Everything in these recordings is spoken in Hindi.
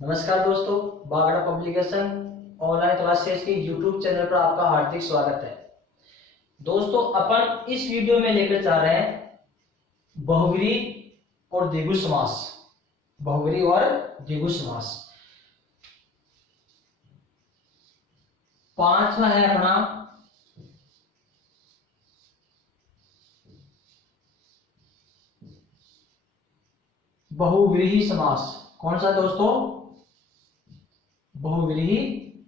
नमस्कार दोस्तों, बागड़ा पब्लिकेशन ऑनलाइन क्लासेस के यूट्यूब चैनल पर आपका हार्दिक स्वागत है। दोस्तों, अपन इस वीडियो में लेकर जा रहे हैं बहुव्रीहि और द्विगु समास। बहुव्रीहि और द्विगु समास। पांचवा है अपना बहुव्रीहि समास। कौन सा दोस्तों? बहुव्रीहि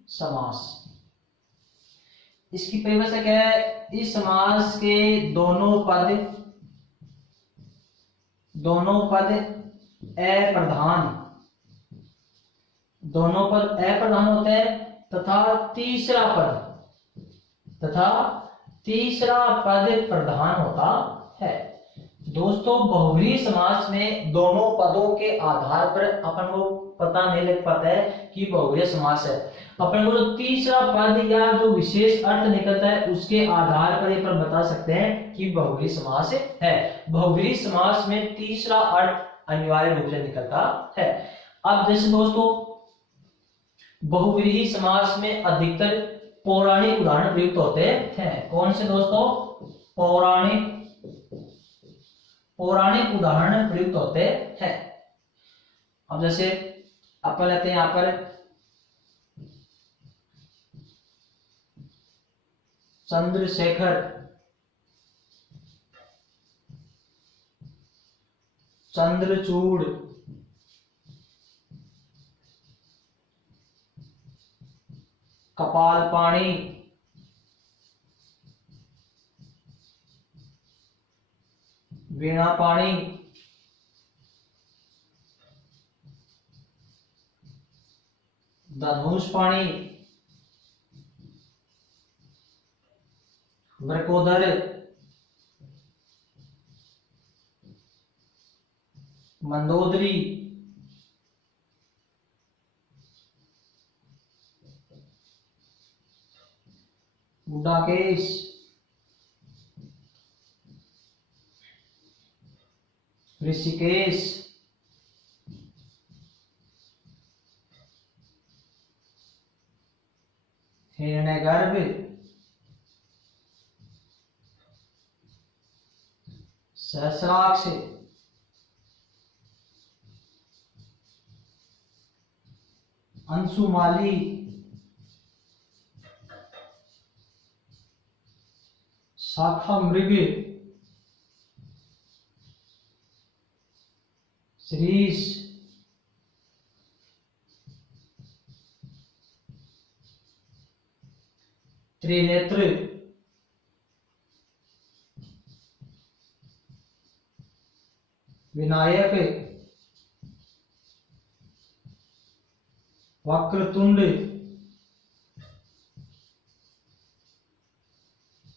समास। इसकी परिभाषा क्या है? इस समास के दोनों पद अप्रधान होते हैं तथा तीसरा पद प्रधान होता है। दोस्तों, बहुव्रीहि समास में दोनों पदों के आधार पर अपन को पता नहीं लग पाता है कि बहुव्रीहि समास है। अपन को जो तीसरा पद या जो विशेष अर्थ निकलता है उसके आधार पर अपन बता सकते हैं कि बहुव्रीहि समास है। बहुव्रीहि समास में तीसरा अर्थ अनिवार्य रूप से निकलता है। अब जैसे दोस्तों, बहुव्रीहि समास में अधिकतर पौराणिक उदाहरण प्रयुक्त होते हैं। कौन से दोस्तों? पौराणिक उदाहरण प्रयुक्त होते हैं। अब जैसे अपन लेते हैं यहां पर चंद्रशेखर, चंद्रचूड़, कपालपाणि, वीणापाणि, धनुषपाणि, वृकोदर, मंदोदरी, गुडाकेश, ऋषिकेश, हिरण्यगर्भ, सहस्राक्ष, अंशुमाली, शाखामृग, श्रीश, त्रिनेत्र, विनायक, वक्रतुंड,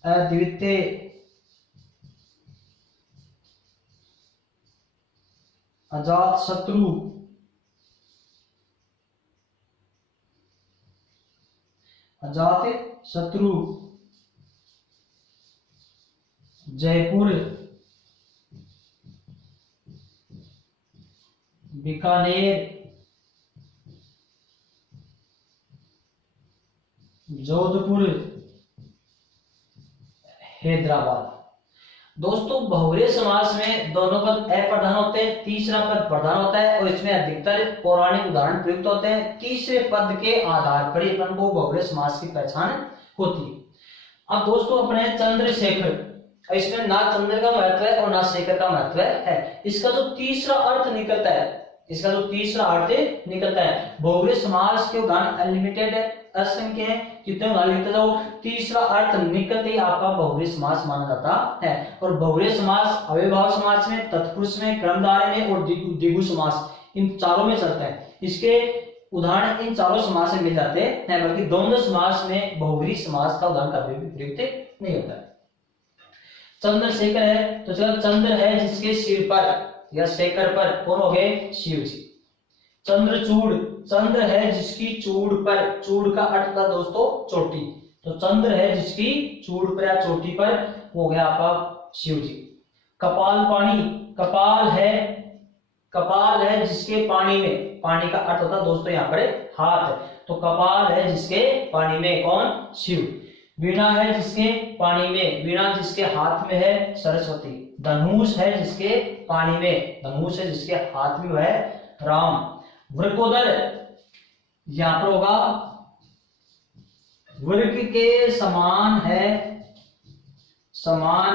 अद्वितीय, अजातशत्रु, जयपुर, बीकानेर, जोधपुर, हैदराबाद। दोस्तों, बहुव्रीहि समास में दोनों पद अप्रधान होते हैं, तीसरा पद प्रधान होता है और इसमें अधिकतर पौराणिक उदाहरण प्रयुक्त होते हैं। तीसरे पद के आधार पर अपन को बहुव्रीहि समास की पहचान होती है। अब दोस्तों, अपने चंद्रशेखर, इसमें ना चंद्र का महत्व है और ना शेखर का महत्व है। इसका जो तीसरा अर्थ निकलता है, बहुव्रीहि समास के उदाहरण अनलिमिटेड है, असंख्य है। कितने उदाहरण लिखते जाओ, तीसरा अर्थ निकलते ही आपका बहुव्रीहि समास माना जाता है। और बहुव्रीहि समास अव्ययभाव समास में, तत्पुरुष में, क्रमधारय में और द्विगु समास, इन चारों में चलता है। इसके उदाहरण इन चारों समास में मिल जाते हैं, बल्कि द्वंद्व समास में बहुव्रीहि समास का उदाहरण कभी भी प्रयुक्त नहीं होता है। चंद्रशेखर है तो चलो, चंद्र है जिसके सिर पर या शेखर पर, कौन हो गए? शिव जी। चंद्रचूड़, चंद्र है जिसकी चूड़ पर, चूड़ का अर्थ था दोस्तों चोटी, तो चंद्र है जिसकी चूड़ पर या चोटी पर, हो गया आपका शिव जी। कपालपाणि, कपाल है कपाल है जिसके पानी में, पानी का अर्थ होता है दोस्तों यहाँ पर हाथ, तो कपाल है जिसके पानी में, कौन, शिव। वीणा है जिसके पानी में, वीणा जिसके हाथ में है, सरस्वती। धनुष है जिसके पानी में, धनुष है जिसके हाथ में है, राम। वृकोदर यहां पर होगा वृक के समान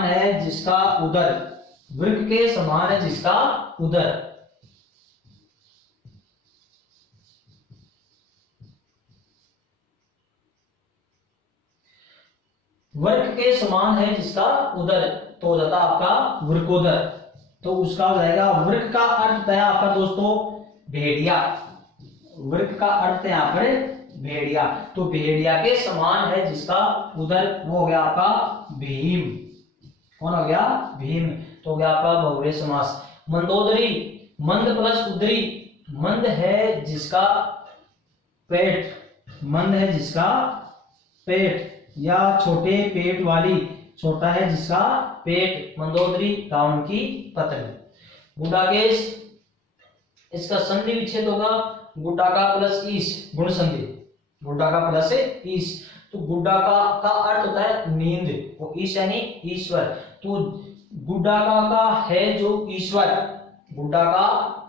है जिसका उदर, वृक के समान है जिसका उदर। वृक के समान है जिसका उदर, तो हो जाता आपका वृकोदर। तो उसका हो जाएगा, वृक का अर्थ है आपका दोस्तों भेड़िया, वृक का अर्थ है यहाँ पर भेड़िया, तो भेड़िया के समान है जिसका उदर, वो हो गया आपका भीम। कौन हो गया, भीम। तो हो गया आपका बहुव्रीहि समास। मंदोदरी, मंद प्लस उदरी, मंद है जिसका पेट, मंद है जिसका पेट, या छोटे पेट वाली, छोटा है जिसका पेट, मंदोदरी, रावण की पत्नी। गुडाकेश, इसका संधि विच्छेद होगा, गुड्डा का प्लस ईश, गुण संधि, गुड्डा का प्लस ईश। तो गुड्डा का अर्थ होता है नींद, वो ईश यानी ईश्वर, तो गुड्डा का है जो ईश्वर, गुड्डा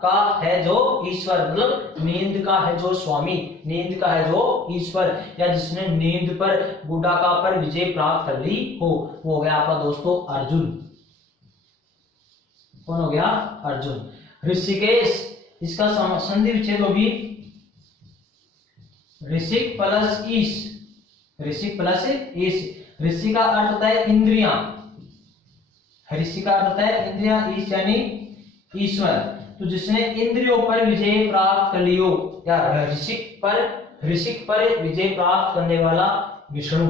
का है जो ईश्वर, मतलब नींद का है जो स्वामी, नींद का है जो ईश्वर, या जिसने नींद पर गुड्डा का पर विजय प्राप्त कर ली हो, वो हो गया आपका दोस्तों अर्जुन। कौन हो गया, अर्जुन। ऋषिकेश, इसका संधि विच्छेद होगी ऋषिक प्लस ईश, ऋषिक प्लस ईश। ऋषि का अर्थ होता है इंद्रियां, ऋषि का अर्थ होता है इंद्रियां, ईश यानी ईश्वर, तो जिसने इंद्रियों पर विजय प्राप्त कर लियो, या ऋषिक पर विजय प्राप्त करने वाला विष्णु।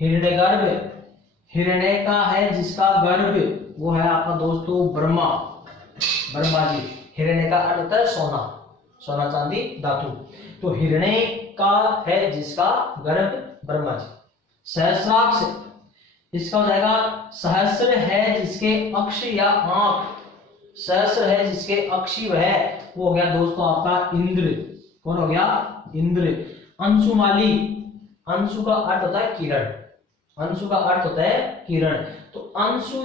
हिरण्यगर्भ, हिरण्य का है जिसका गर्भ, वो है आपका दोस्तों ब्रह्मा, ब्रह्मा जी। हिरण्य का अर्थ होता है सोना, सोना चांदी धातु, तो हिरण्य का है जिसका गर्भ, ब्रह्मा जी। सहस्राक्ष, इसका हो जाएगा सहस्र है जिसके अक्ष या आंख, सहस्र है जिसके अक्षी है, वो हो गया दोस्तों आपका इंद्र। कौन हो गया, इंद्र। अंशुमाली, अंशु का अर्थ होता है किरण, अंशु का अर्थ होता है किरण, तो अंशु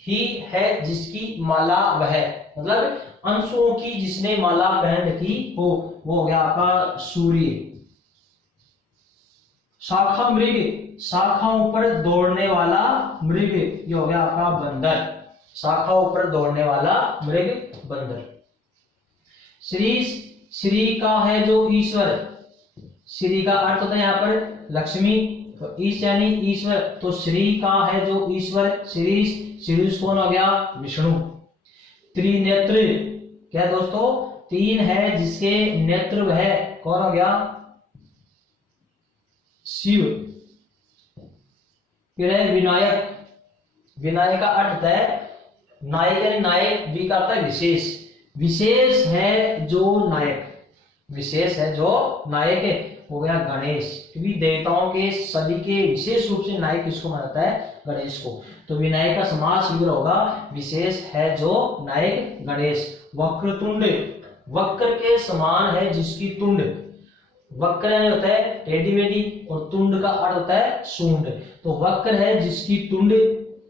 ही है जिसकी माला वह, मतलब अंशुओं की जिसने माला पहन रखी हो, वो हो गया आपका सूर्य। शाखा मृग, शाखाओं पर दौड़ने वाला मृग, ये हो गया आपका बंदर, शाखाओं पर दौड़ने वाला मृग, बंदर। श्री, श्री का है जो ईश्वर, श्री का अर्थ होता है यहाँ पर लक्ष्मी, तो ईश यानी ईश्वर, तो श्री का है जो ईश्वर, श्रीश, श्रीश कौन हो गया, विष्णु। त्रिनेत्र, क्या दोस्तों, तीन है जिसके नेत्र वह, कौन हो गया, शिव। फिर है विनायक, विनायक का अर्थ है नायक यानी नायक, वी का अर्थ है विशेष, विशेष है जो नायक, विशेष है जो नायक है, हो गया गणेश, क्योंकि देवताओं के सभी के विशेष रूप से नायक किसको माना जाता है, गणेश को, तो विनायक का समास शीघ्र होगा विशेष है जो नायक, गणेश। वक्रतुंड, वक्र के समान है जिसकी तुंड, वक्र होता है टेढ़ी मेढ़ी, और तुंड का अर्थ होता है सूंड, तो वक्र है जिसकी तुंड,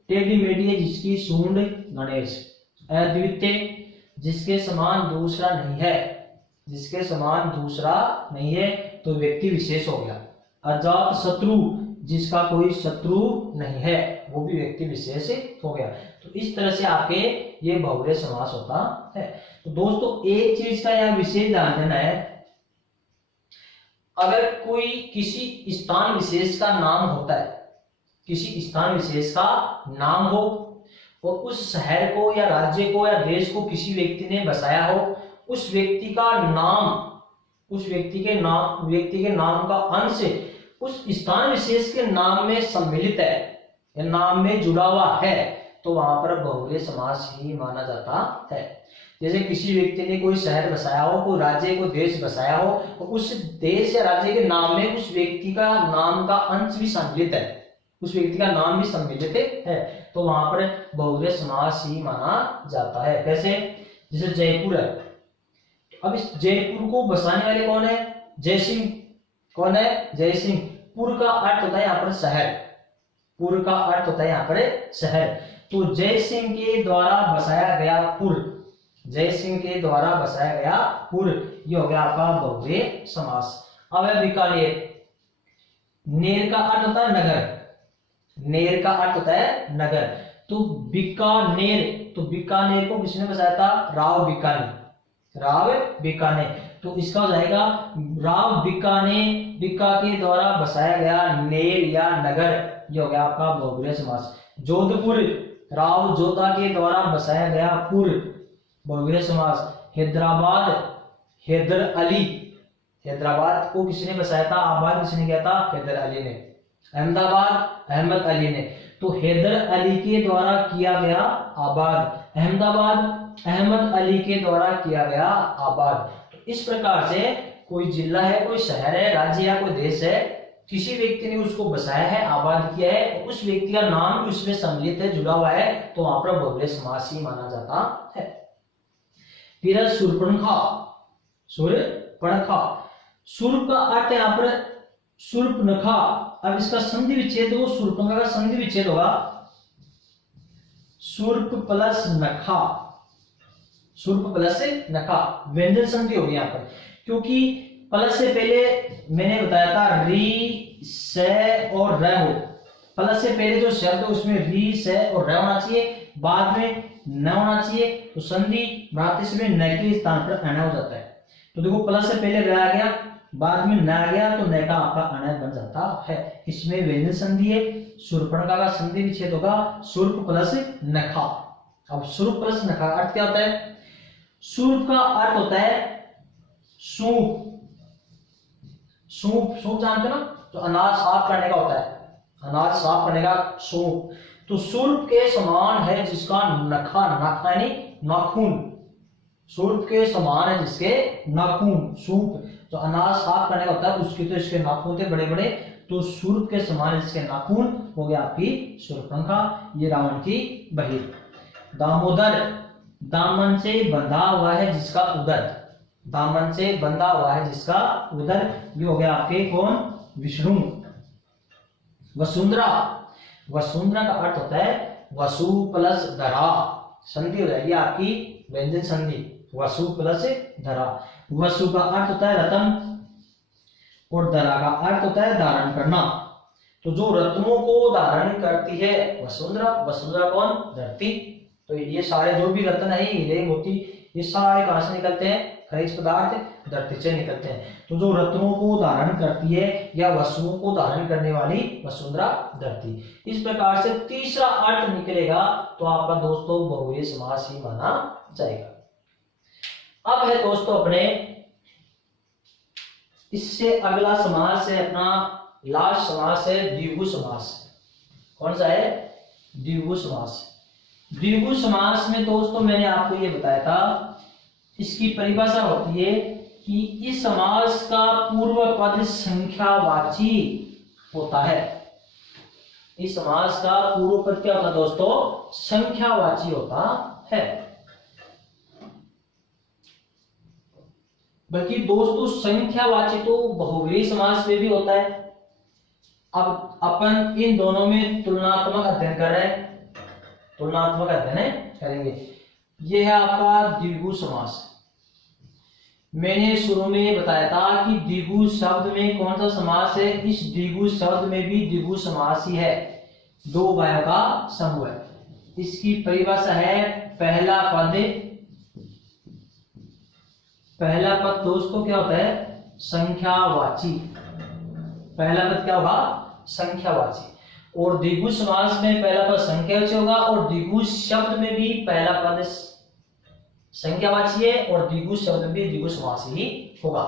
टेढ़ी मेढ़ी है जिसकी सूंड, गणेश। अद्वितीय, जिसके समान दूसरा नहीं है, जिसके समान दूसरा नहीं है, तो व्यक्ति विशेष हो गया। अजात शत्रु, जिसका कोई शत्रु नहीं है, वो भी व्यक्ति विशेष हो गया। तो इस तरह से आपके ये बहुव्रीहि समास होता है। तो दोस्तों एक चीज का यहाँ विशेष ध्यान देना है, अगर कोई किसी स्थान विशेष का नाम होता है, किसी स्थान विशेष का नाम हो, और उस शहर को या राज्य को या देश को किसी व्यक्ति ने बसाया हो, उस व्यक्ति का नाम, उस व्यक्ति के नाम का अंश उस स्थान विशेष के नाम में सम्मिलित है या नाम में जुड़ा हुआ है, तो वहां पर बहुव्रीहि समास ही माना जाता है। जैसे किसी व्यक्ति ने कोई शहर बसाया हो, कोई राज्य को देश बसाया हो, तो उस देश या राज्य के नाम में उस व्यक्ति का नाम का अंश भी सम्मिलित है, उस व्यक्ति का नाम भी सम्मिलित है, तो वहां पर बहुव्रीहि समास ही माना जाता है। कैसे, जैसे जयपुर है, अब इस जयपुर को बसाने वाले कौन है? जयसिंह। कौन है? जयसिंह। पुर का अर्थ होता है यहाँ पर शहर, पुर का अर्थ होता है यहाँ पर शहर। तो जयसिंह के द्वारा बसाया गया पुर, जयसिंह के द्वारा बसाया गया पुर, ये हो गया आपका बहुव्रीहि समास। अब है बीकानेर। नेर का अर्थ होता है नगर, नेर का अर्थ होता है नगर। तो बीकानेर, तो बीकानेर को किसने बसाया था? राव बीकानेर, राव बीकानेर। तो इसका हो जाएगा राव बीकानेर, बीका के द्वारा बसाया गया नेर या नगर, ये हो गया आपका बहुव्रीहि समास। जोधपुर, राव जोधा के द्वारा बसाया गया पुर, बहुव्रीहि समास। हैदराबाद, हैदर अली, हैदराबाद को किसने बसाया था? आबाद किसने किया था? हैदर अली ने। अहमदाबाद, अहमद अली ने। तो हैदर अली के द्वारा किया गया आबाद, अहमदाबाद अहमद अली के द्वारा किया गया आबाद। तो इस प्रकार से कोई जिला है, कोई शहर है, राज्य या कोई देश है, किसी व्यक्ति ने उसको बसाया है, आबाद किया है, उस व्यक्ति का नाम भी उसमें सम्मिलित है, जुड़ा हुआ है, तो वहां पर बहुव्रीहि समास ही माना जाता है। फिर शूर्पणखा, शूर्पणखा, शूर्प का अर्थ यहाँ पर शूर्पणखा। अब इसका संधि विच्छेद हो, शूर्पणखा का संधि विच्छेद होगा शूर्प प्लस नखा, शूर्प प्लस नखा, व्यंजन संधि होगी यहाँ पर, क्योंकि प्लस से पहले मैंने बताया था री से और र हो, प्लस से पहले जो शब्द उसमें री से और र होना चाहिए, बाद में न होना चाहिए, तो संधि बनाते समय न के स्थान पर अण हो जाता है। तो देखो प्लस से पहले र आ गया, बाद में न आ गया, तो न का आपका अण बन जाता है। इसमें व्यंजन संधि है। शूर्पणखा का संधि विच्छेद होगा शूर्प प्लस नखा। अब शूर्प प्लस नखा अर्थ क्या होता है? शूर्प का अर्थ होता है सूप, सूप, सूप जानते हो ना, तो अनाज साफ करने का होता है, अनाज साफ करने का सूप। तो शूर्प के समान है जिसका नखा, नखा यानी नाखून, शूर्प के समान है जिसके नाखून, सूप तो अनाज साफ करने का होता है, उसके तो इसके नाखून थे बड़े बड़े, तो शूर्प के समान है जिसके नाखून, हो गया आपकी शूर्पणखा। ये रावण की बहिर। दामोदर, दामन से बंधा हुआ है जिसका उदर, दामन से बंधा हुआ है जिसका उदर, ये हो गया आपके कौन? विष्णु। वसुंधरा, वसुंधरा का अर्थ होता है वसु प्लस धरा, संधि हो जाएगी आपकी व्यंजन संधि, वसु प्लस धरा। वसु का अर्थ होता है रत्न और धरा का अर्थ होता है धारण करना। तो जो रत्नों को धारण करती है वसुंधरा, वसुंधरा कौन? धरती। तो ये सारे जो भी रत्न है, हीरे मोती, ये सारे कहां से निकलते हैं? खनिज पदार्थ धरती से निकलते हैं। तो जो रत्नों को धारण करती है या वस्तुओं को धारण करने वाली वसुंधरा धरती। इस प्रकार से तीसरा अर्थ निकलेगा, तो आपका दोस्तों बहुव्रीहि समास ही माना जाएगा। अब है दोस्तों अपने इससे अगला समास है अपना लास्ट समास है द्विगु समास। कौन सा है? द्विगु समास। द्विगु समास में दोस्तों मैंने आपको ये बताया था, इसकी परिभाषा होती है कि इस समास का पूर्व पद संख्यावाची होता है। इस समास का पूर्व पद क्या होता है दोस्तों? संख्यावाची होता है। बल्कि दोस्तों संख्यावाची तो बहुव्रीहि समास में भी होता है। अब अपन इन दोनों में तुलनात्मक अध्ययन कर रहे हैं, तुलनात्मक अध्ययन करेंगे। यह है आपका द्विगु समास। मैंने शुरू में बताया था कि द्विगु शब्द में कौन सा समास है? इस द्विगु शब्द में भी द्विगु समास ही है, दो वायों का समूह है। इसकी परिभाषा है पहला पद, पहला पद दोस्तों क्या होता है? संख्यावाची। पहला पद क्या होगा? संख्यावाची। और द्विगु समास में पहला पद संख्यावाची होगा, और द्विगु शब्द में भी पहला पद संख्यावाची है, और द्विगु शब्द में भी द्विगु समास ही होगा।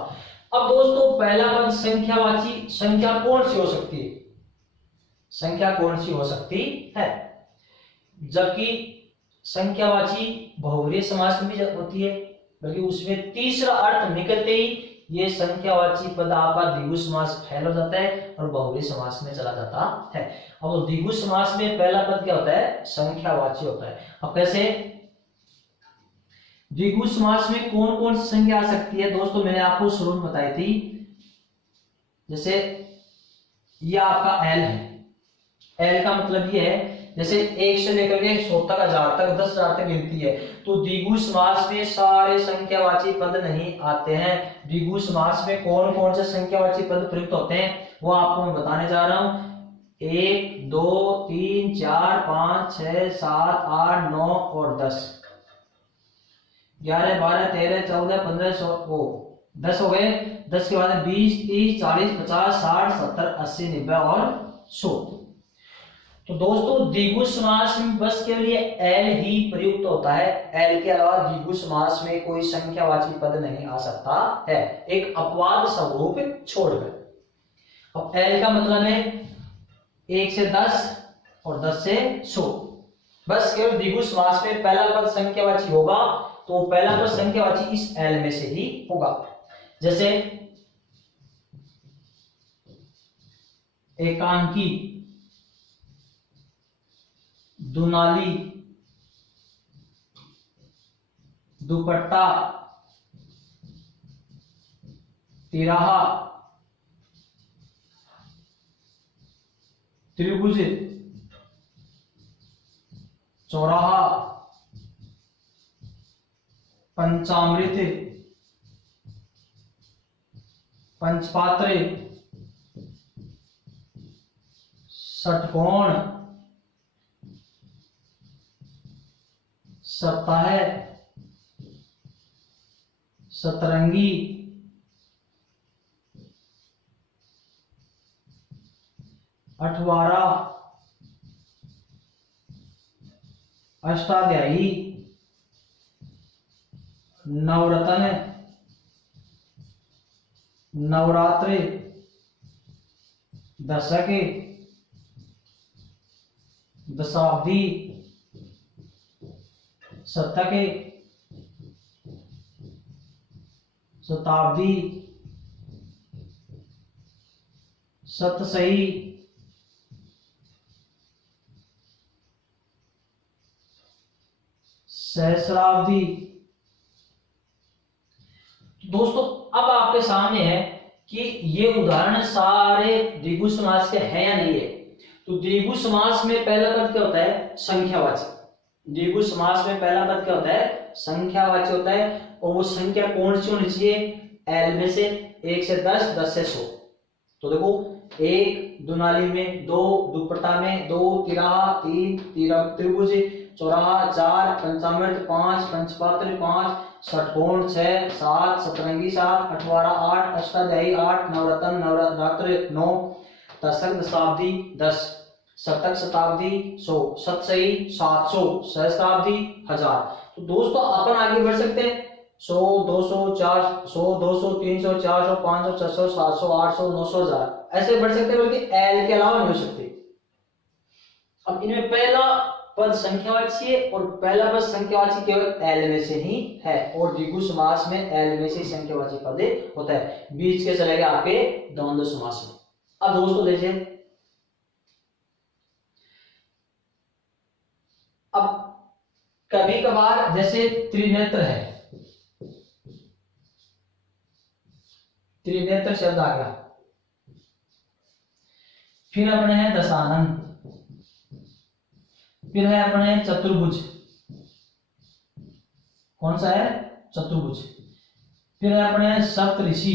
अब दोस्तों पहला पद संख्यावाची, संख्या कौन सी हो सकती है? संख्या कौन सी हो सकती है? जबकि संख्यावाची बहुव्रीहि समास में भी होती है, बल्कि उसमें तीसरा अर्थ निकलते ही ये संख्यावाची पद आपका द्विगु समास फैल हो जाता है और बहुव्रीहि समास में चला जाता है। अब द्विगु समास में पहला पद क्या होता है? संख्यावाची होता है। अब कैसे? द्विगु समास में कौन कौन सी संख्या आ सकती है दोस्तों, मैंने आपको शुरू में बताई थी। जैसे ये आपका एल है, एल का मतलब ये है जैसे 1 से लेकर के 100 तक, 1000 तक, 10,000 तक गिनती है, तो द्विगु समास में सारे संख्यावाची पद नहीं आते हैं। द्विगु समास में कौन कौन से संख्यावाची पद प्रयुक्त होते हैं वो आपको मैं बताने जा रहा हूं। 1 2 3 4 5 6 7 8 9 और 10, 11 12 13 14 15 16 वो 10 हो गए। 10 के बाद 20 30 40 50 60 70 80 90 और 100। तो दोस्तों द्विगु समास में बस केवल ये एल ही प्रयुक्त होता है, एल के अलावा द्विगु समास में कोई संख्यावाची पद नहीं आ सकता है, एक अपवाद स्वरूप छोड़कर। अब एल का मतलब है 1 से 10 और 10 से 100। बस केवल द्विगु समास में पहला पद संख्यावाची होगा तो पहला पद संख्यावाची इस एल में से ही होगा। जैसे एकांकी, दुनाली, दुपट्टा, तिराहा, त्रिभुज, चौराहा, पंचामृत, पंचपात्र, षटकोण, सप्ताह, सतरंगी, अठवारा, अष्टाध्यायी, नवरत्न, नवरात्रि, दशक, दशाब्दी, शतक, शताब्दी, शतसही, सहस्राब्दी। दोस्तों अब आपके सामने है कि ये उदाहरण सारे द्विगु समास के हैं या नहीं है। तो द्विगु समास में पहला पद क्या होता है, संख्यावाची। द्विगु समास में पहला पद क्या होता है, संख्यावाची होता है। और वो संख्या कौन सी होनी चाहिए, एल में से 1 से 10, 10 से 100। तो देखो 1 दुनाली में, 2 दुपट्टा में, 2 तिराहा, 3 त्रिभुज, चौराहा, 4 पंचामृत, 5 पंचपात्र, 5 षटकोण, 6 7 सतरंगी, 7 अठवारा, 8 अष्टाध्यायी, 8 नवरत्न, नवरात्र, 9 दशक, दशाब्दी, 10 शतक, शताब्दी, 100 शतसही, 700 सहस्राब्दी, 1000। तो दोस्तों अपन आगे बढ़ सकते हैं, 100 200 400 200 300 400 500 600 700 800 900 1000 ऐसे बढ़ सकते हैं, बल्कि एल के अलावा नहीं हो सकते। अब इनमें पहला पद संख्यावाची है और पहला पद संख्यावाची केवल एल में से ही है, और द्विगु समास में एल में से संख्यावाची पद होता है। बीच के चले गए आपके द्वंद्व समास में। अब दोस्तों देखिए, अब कभी कभार जैसे त्रिनेत्र है, त्रिनेत्र शब्द आ गया, फिर अपने हैं दशानन, फिर है अपने चतुर्भुज, कौन सा है, चतुर्भुज, फिर है अपने सप्तऋषि,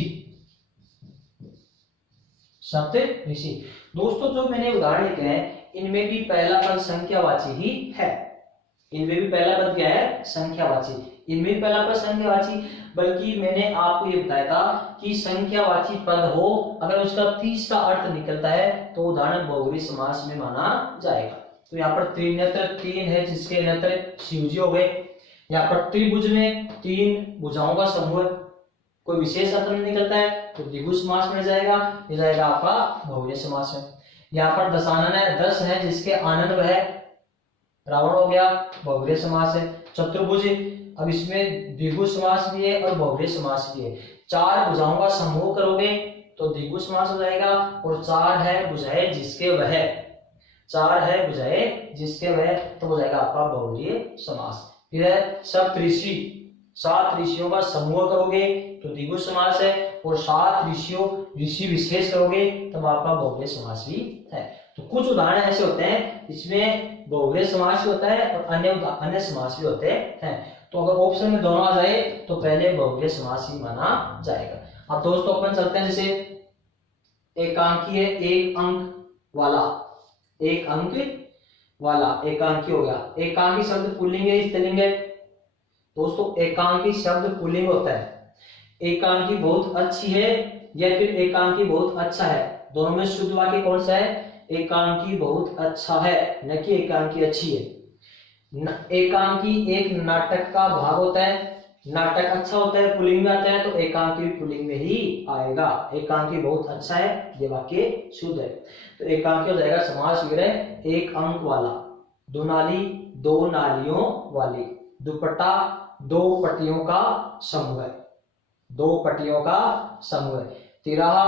सप्तऋषि। दोस्तों जो मैंने उदाहरण लिखे हैं इनमें भी पहला पद संख्यावाची ही है, इनमें भी पहला पद क्या है, संख्यावाची, इनमें भी पहला पद संख्यावाची। बल्कि मैंने आपको ये बताया था कि संख्यावाची पद हो अगर उसका तीसरा अर्थ निकलता है तो उदाहरण बहुव्रीहि समास में माना जाएगा। तो यहाँ पर त्रिनेत्र 3 है जिसके नेत्र शिवजी हो गए। यहाँ पर त्रिभुज में 3 भुजाओं का समूह, कोई विशेष अर्थ नहीं निकलता है तो द्विगु समास में जाएगा, ये जाएगा आपका बहुव्रीहि समास में। यहाँ पर दशानन है, 10 है जिसके आनंद है रावण हो गया, बहुव्रीहि समास है। चतुर्भुज, अब इसमें द्विगु समास भी है और बहुव्रीहि समास भी है। 4 भुजाओं का समूह करोगे तो द्विगु समास हो जाएगा, और 4 है भुजाएं जिसके वह, 4 है भुजाएं जिसके वह, तो हो जाएगा आपका बहुव्रीहि समास। फिर है सप्तऋषि, 7 ऋषियों का समूह करोगे तो द्विगु समास है, और 7 ऋषि विशेष करोगे तब आपका बहुव्रीहि समास भी है। तो कुछ उदाहरण ऐसे होते हैं इसमें बहुव्रीहि समास भी होता है और अन्य समास भी होते हैं। तो अगर ऑप्शन में दोनों आ जाए तो पहले बहुव्रीहि समास ही माना जाएगा। अब दोस्तों अपन चलते हैं, जैसे एकांकी है, एक अंक वाला एकांकी हो गया। एकांकी शब्द पुल्लिंग है स्त्रीलिंग है? दोस्तों एकांकी शब्द पुल्लिंग होता है। एकांकी बहुत अच्छी है या फिर एकांकी बहुत अच्छा है, दोनों में शुद्ध वाक्य कौन सा है? एकांकी बहुत अच्छा है, न कि एकांकी अच्छी है। एकांकी एक नाटक का भाग होता है, नाटक अच्छा होता है, पुल्लिंग में आता है तो एकांकी भी पुल्लिंग में ही आएगा। एकांकी बहुत अच्छा है, ये वाक्य शुद्ध है। तो एकांकी हो जाएगा समास विग्रह एक अंक वाला। दुनाली दो नालियों वाली। दुपट्टा दो पट्टियों का समूह है, दो पट्टियों का समूह है। तिराहा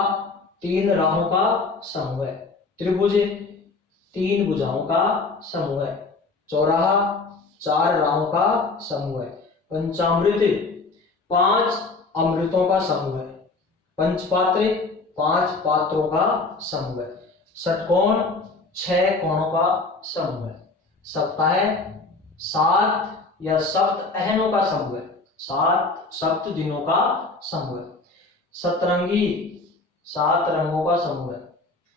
3 राहों का समूह है। त्रिभुज 3 भुजाओं का समूह है। चौराहा 4 राहों का समूह है। पंचामृत 5 अमृतों का समूह है। पंचपात्र 5 पात्रों का समूह है। षटकोण 6 कोणों का समूह है। सप्ताह 7 या सप्त अहनों का समूह है, 7 सप्त दिनों का समूह है। सतरंगी 7 रंगों का समूह है।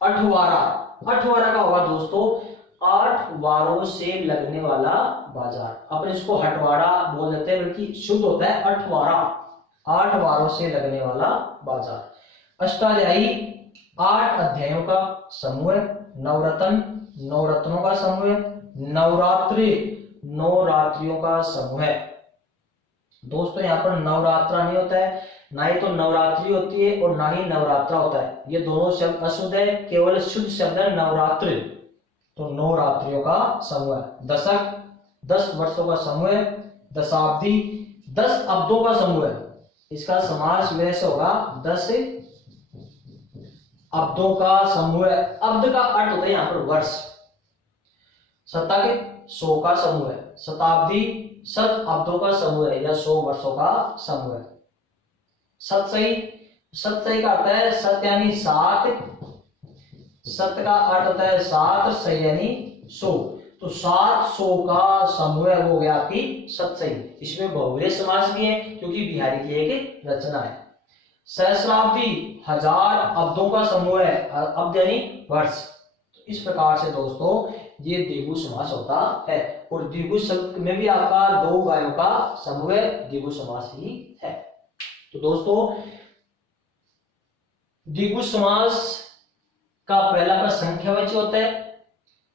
अठवारा का होगा दोस्तों 8 वारों से लगने वाला बाजार, अपन इसको हटवाड़ा बोल देते हैं, बल्कि शुद्ध होता है अठवारा, 8 वारों से लगने वाला बाजार। अष्टाध्यायी 8 अध्यायों का समूह है। नवरत्न 9 रत्नों का समूह है। नवरात्रि 9 रात्रियों का समूह है। दोस्तों यहाँ पर नवरात्रा नहीं होता है, ना ही तो नवरात्रि होती है और ना ही नवरात्रा होता है, ये दोनों शब्द अशुद्ध है, केवल शुद्ध शब्द है नवरात्रि। तो 9 रात्रियों का समूह है। दशक 10 वर्षों का समूह है। दशाब्दी 10 अब्दों का समूह है। इसका समास वैसे होगा 10 अब्दों का समूह है। अब्द का अर्थ होता है यहाँ पर वर्ष। शतक 100 का समूह है। शताब्दी 100 अब्दों का समूह है या 100 वर्षों का समूह है। सतसई का अर्थ है सत यानी 7, सत का अर्थ होता है 7, सही यानी 100, तो 700 का समूह है, वो गया आपकी सतसई। इसमें बहुव्रीहि समास भी है क्योंकि बिहारी की एक रचना है। सहस्राब्दी 1000 अब्दों का समूह है, अब्द यानी वर्ष। तो इस प्रकार से दोस्तों ये द्विगु समास होता है, और द्विगु शब्द में भी आपका 2 गायों का समूह है, द्विगु समास ही है। तो दोस्तों द्विगु समास का पहला पद संख्यावाची होता है।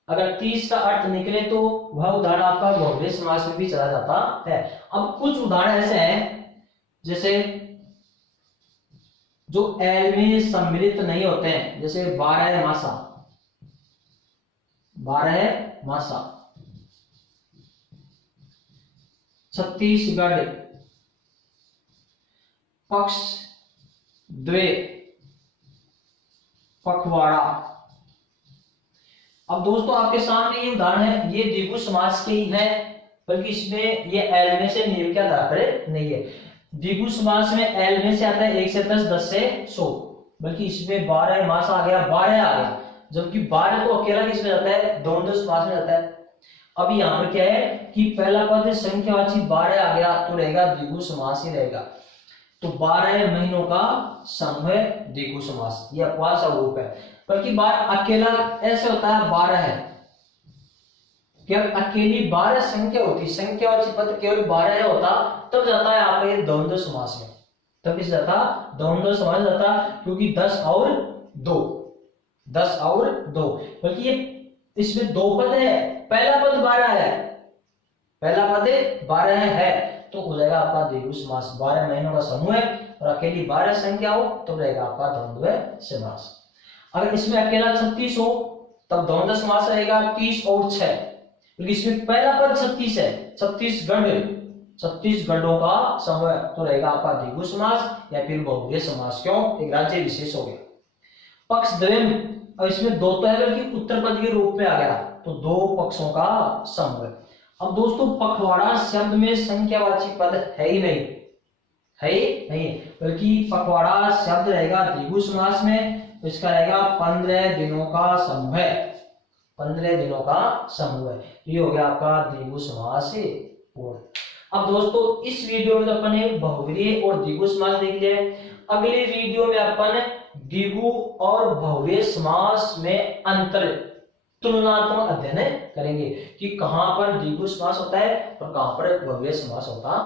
अगर तीसरा अर्थ निकले तो वह उदाहरण आपका बहुव्रीहि समास में भी चला जाता है। अब कुछ उदाहरण ऐसे हैं जैसे जो एल में सम्मिलित नहीं होते हैं, जैसे 12 मासा, छत्तीसगढ़, पक्ष द्वे, पखवाड़ा। अब दोस्तों आपके सामने ये उदाहरण है, ये द्विगु समास के ही है, बल्कि इसमें ये एल में से नियम के आधार पर नहीं है। द्विगु समास में एल में से आता है 1 से 10, 10 से 100, बल्कि इसमें 12 मास आ गया, 12 आ गया, जबकि 12 को अकेला किसमें जाता है? द्वंद्व समास में जाता है। अब यहाँ पर क्या है कि पहला पद संख्यावाची 12 आ गया तो रहेगा द्विगु समास ही रहेगा। तो 12 महीनों का समूह है द्विगु समास, यह अपवाद स्वरूप है। बल्कि बार अकेला ऐसे होता है 12 है, केवल अकेली 12 संख्या होती, संख्यावाची पद केवल 12 होता, तब जाता है आपका ये द्वंद्व समास में। तब किस जाता? द्वंद्व समास जाता, क्योंकि 10 और 2, बल्कि ये इसमें 2 पद है, पहला पद 12 है, पहला पद 12 है, तो हो जाएगा आपका द्विगु समास। 12 महीनों का समूह है और अकेली 12 संख्या हो तो रहेगा आपका द्वंद्व समास। अगर इसमें अकेला 36 हो तब द्वंद्व समास रहेगा 30 और 6, क्योंकि इसमें पहला पद 36 है, 36 गढ़ों का समूह तो रहेगा आपका द्विगु समास या फिर बहुव्रीहि समास। क्यों? एक राज्य विशेष हो गया। पक्ष द्वयम, अब इसमें 2 तो है बल्कि उत्तर पद के रूप में आ गया, तो 2 पक्षों का समूह है। अब दोस्तों पखवाड़ा शब्द में संख्यावाची पद है ही नहीं, है ही नहीं, बल्कि पखवाड़ा शब्द रहेगा द्विगु समास में, तो इसका रहेगा 15 दिनों का समूह है, 15 दिनों का समूह है। ये हो गया आपका द्विगु समास पूर्ण। अब दोस्तों इस वीडियो में अपन ने बहुव्रीहि और द्विगु समास देख लिया है। अगले वीडियो में अपन द्विगु और बहुव्रीहि समास में अंतर तुलनात्मक अध्ययन करेंगे कि कहां पर द्विगु समास होता है और कहां पर बहुव्रीहि समास होता है।